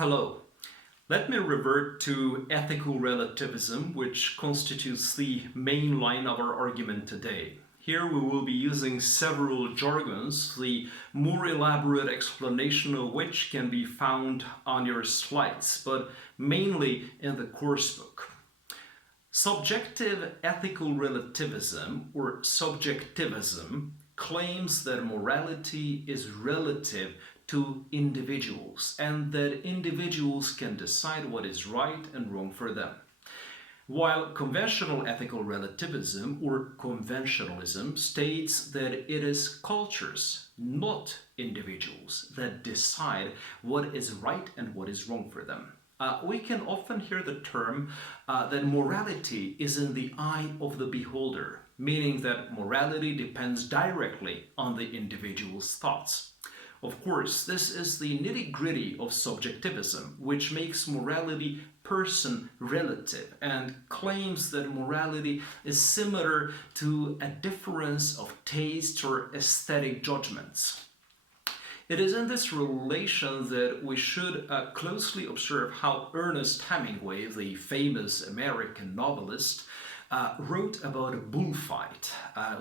Hello. Let me revert to ethical relativism, which constitutes the main line of our argument today. Here we will be using several jargons, the more elaborate explanation of which can be found on your slides, but mainly in the course book. Subjective ethical relativism, or subjectivism, claims that morality is relative to individuals and that individuals can decide what is right and wrong for them. While conventional ethical relativism or conventionalism states that it is cultures, not individuals, that decide what is right and what is wrong for them. We can often hear the term that morality is in the eye of the beholder, meaning that morality depends directly on the individual's thoughts. Of course, this is the nitty-gritty of subjectivism, which makes morality person-relative and claims that morality is similar to a difference of taste or aesthetic judgments. It is in this relation that we should closely observe how Ernest Hemingway, the famous American novelist, wrote about a bullfight,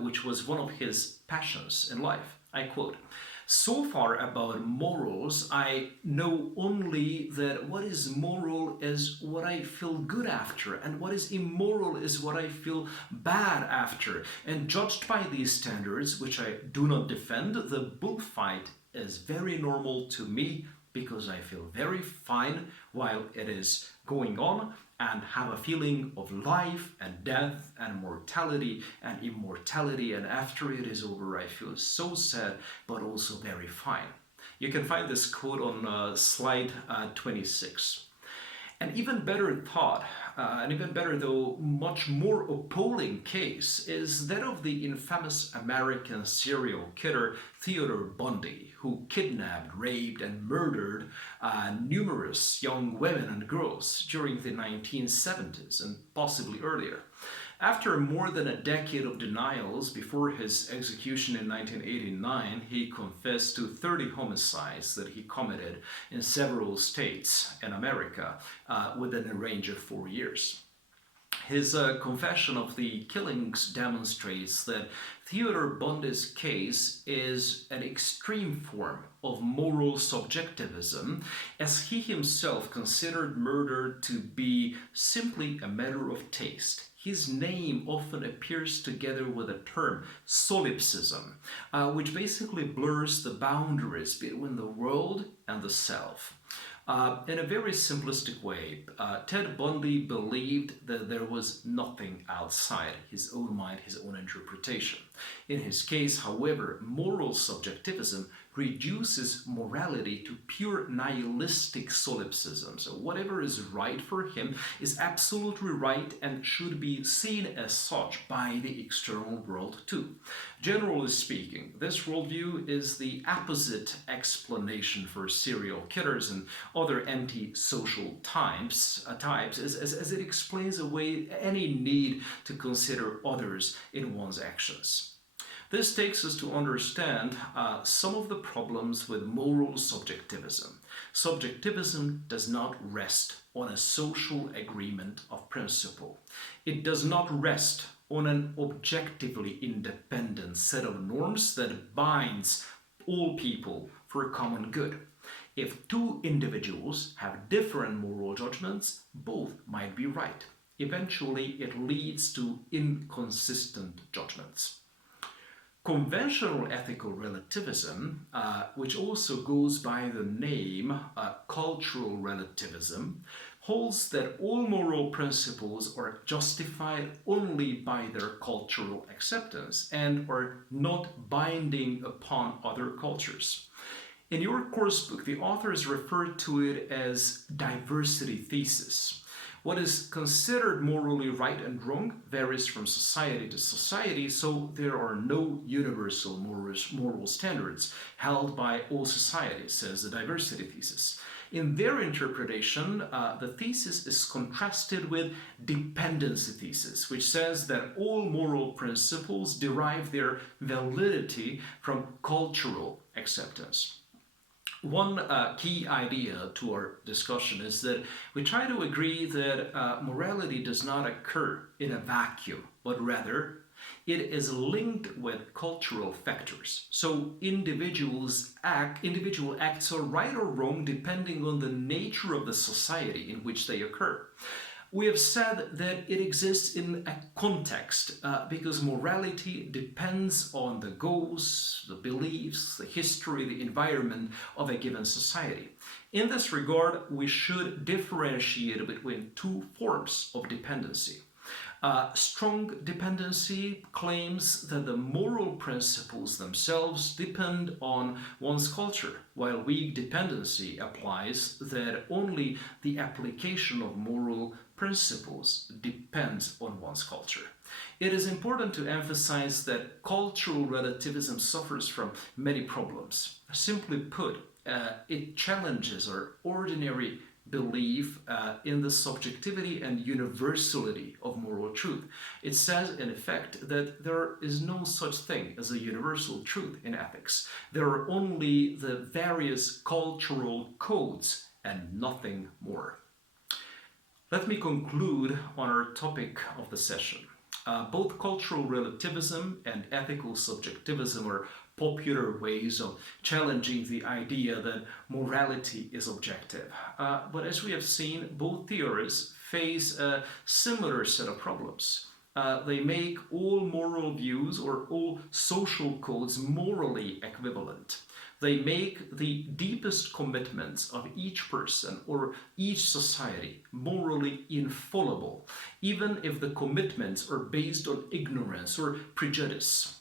which was one of his passions in life. I quote, "So far about morals, I know only that what is moral is what I feel good after, and what is immoral is what I feel bad after. And judged by these standards, which I do not defend, the bullfight is very normal to me because I feel very fine while it is going on and have a feeling of life and death and mortality and immortality, and after it is over I feel so sad but also very fine." You can find this quote on slide 26. An even better thought, an even better though much more appalling case is that of the infamous American serial killer Theodore Bundy, who kidnapped, raped and murdered numerous young women and girls during the 1970s and possibly earlier. After more than a decade of denials before his execution in 1989, he confessed to 30 homicides that he committed in several states in America within a range of 4 years. His confession of the killings demonstrates that Theodore Bundy's case is an extreme form of moral subjectivism, as he himself considered murder to be simply a matter of taste. His name often appears together with the term solipsism, which basically blurs the boundaries between the world and the self. In a very simplistic way, Ted Bundy believed that there was nothing outside his own mind, his own interpretation. In his case, however, moral subjectivism reduces morality to pure nihilistic solipsism. So whatever is right for him is absolutely right and should be seen as such by the external world too. Generally speaking, this worldview is the opposite explanation for serial killers and other anti-social types, as it explains away any need to consider others in one's actions. This takes us to understand some of the problems with moral subjectivism. Subjectivism does not rest on a social agreement of principle. It does not rest on an objectively independent set of norms that binds all people for a common good. If two individuals have different moral judgments, both might be right. Eventually, it leads to inconsistent judgments. Conventional ethical relativism, which also goes by the name cultural relativism, holds that all moral principles are justified only by their cultural acceptance and are not binding upon other cultures. In your course book, the authors refer to it as diversity thesis. What is considered morally right and wrong varies from society to society, so there are no universal moral standards held by all societies, says the diversity thesis. In their interpretation, the thesis is contrasted with dependency thesis, which says that all moral principles derive their validity from cultural acceptance. One key idea to our discussion is that we try to agree that morality does not occur in a vacuum, but rather it is linked with cultural factors. So individual acts are right or wrong depending on the nature of the society in which they occur. We have said that it exists in a context because morality depends on the goals, the beliefs, the history, the environment of a given society. In this regard, we should differentiate between two forms of dependency. Strong dependency claims that the moral principles themselves depend on one's culture, while weak dependency applies that only the application of moral principles depends on one's culture. It is important to emphasize that cultural relativism suffers from many problems. Simply put, it challenges our ordinary belief in the subjectivity and universality of moral truth. It says, in effect, that there is no such thing as a universal truth in ethics. There are only the various cultural codes and nothing more. Let me conclude on our topic of the session. Both cultural relativism and ethical subjectivism are popular ways of challenging the idea that morality is objective. But as we have seen, both theories face a similar set of problems. They make all moral views or all social codes morally equivalent. They make the deepest commitments of each person or each society morally infallible, even if the commitments are based on ignorance or prejudice.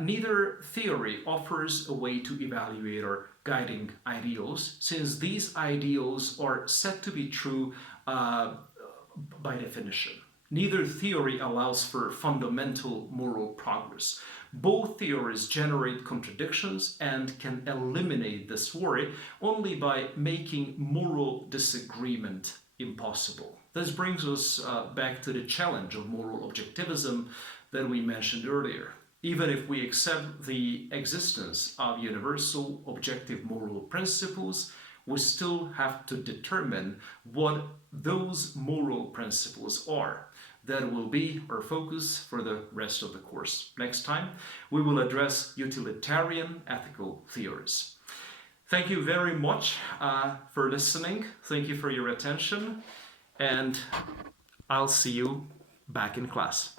Neither theory offers a way to evaluate our guiding ideals, since these ideals are said to be true by definition. Neither theory allows for fundamental moral progress. Both theories generate contradictions and can eliminate this worry only by making moral disagreement impossible. This brings us back to the challenge of moral objectivism that we mentioned earlier. Even if we accept the existence of universal objective moral principles, we still have to determine what those moral principles are. That will be our focus for the rest of the course. Next time, we will address utilitarian ethical theories. Thank you very much for listening. Thank you for your attention, and I'll see you back in class.